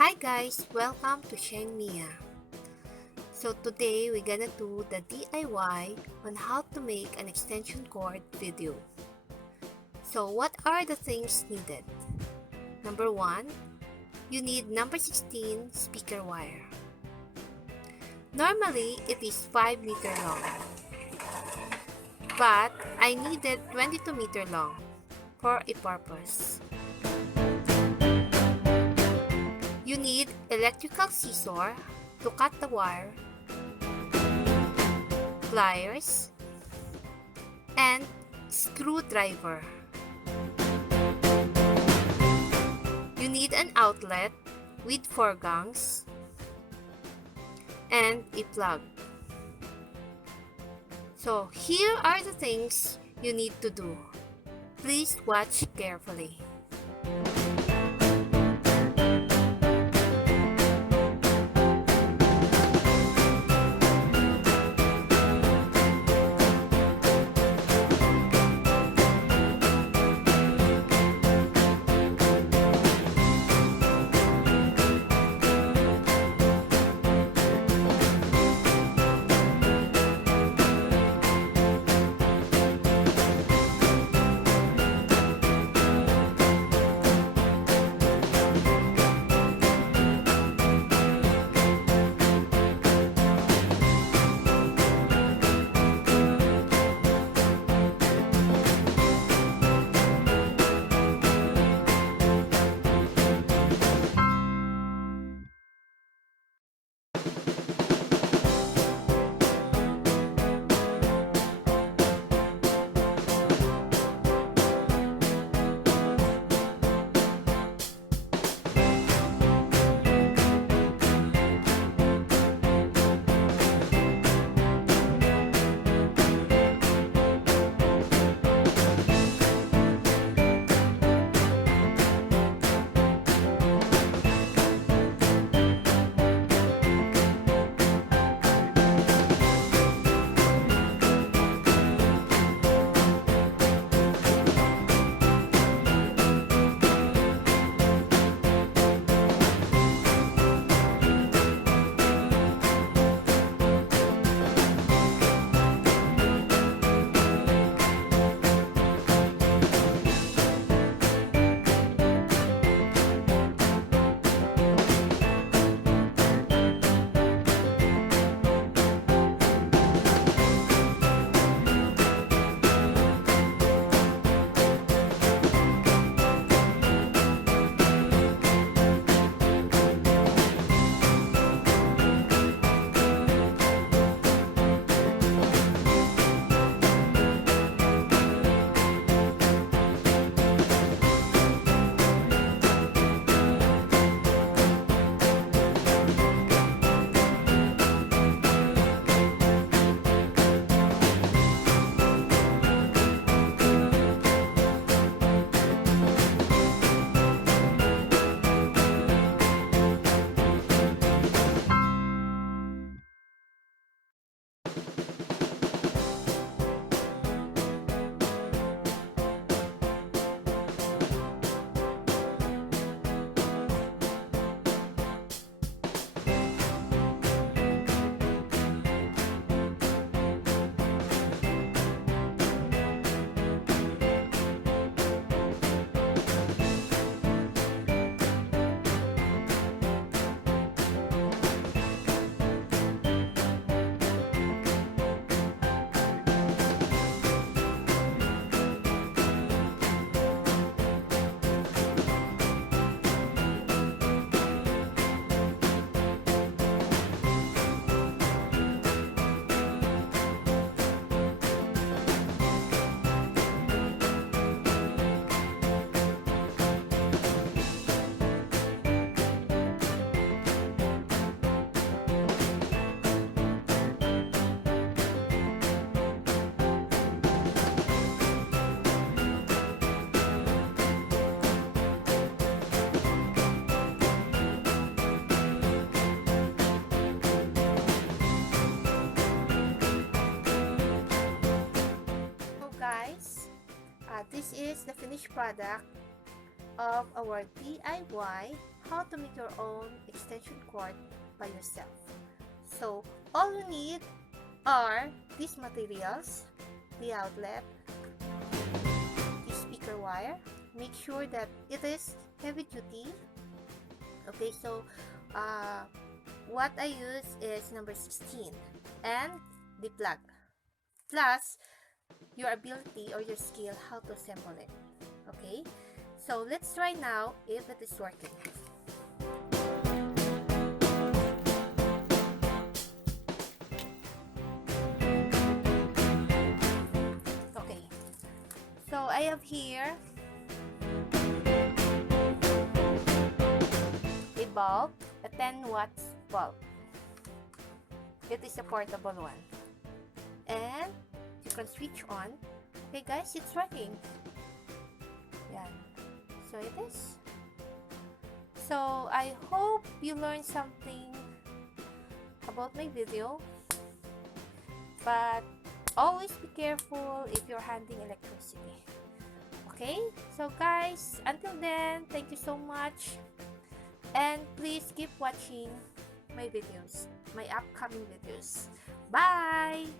Hi guys, welcome to Sheng Mia. So today we're gonna do the DIY on how to make an extension cord video. So what are the things needed? Number 1, you need number 16 speaker wire. Normally it is 5 meter long, but I needed 22 meter long for a purpose. You need electrical scissor to cut the wire, pliers, and screwdriver. You need an outlet with 4 gongs and a plug. So here are the things you need to do. Please watch carefully. This is the finished product of our DIY how to make your own extension cord by yourself. So all you need are these materials, the outlet, the speaker wire. Make sure that it is heavy duty. Okay, so what I use is number 16, and the plug, plus your ability or your skill how to assemble it. Okay, so let's try now if it is working. Okay, so I have here a bulb, a 10 watts bulb. It is a portable one, and you can switch on. Okay guys, it's working. Yeah, so it is. So I hope you learned something about my video, but always be careful if you're handling electricity. Okay, so guys, until then, thank you so much, and please keep watching my videos, my upcoming videos. Bye!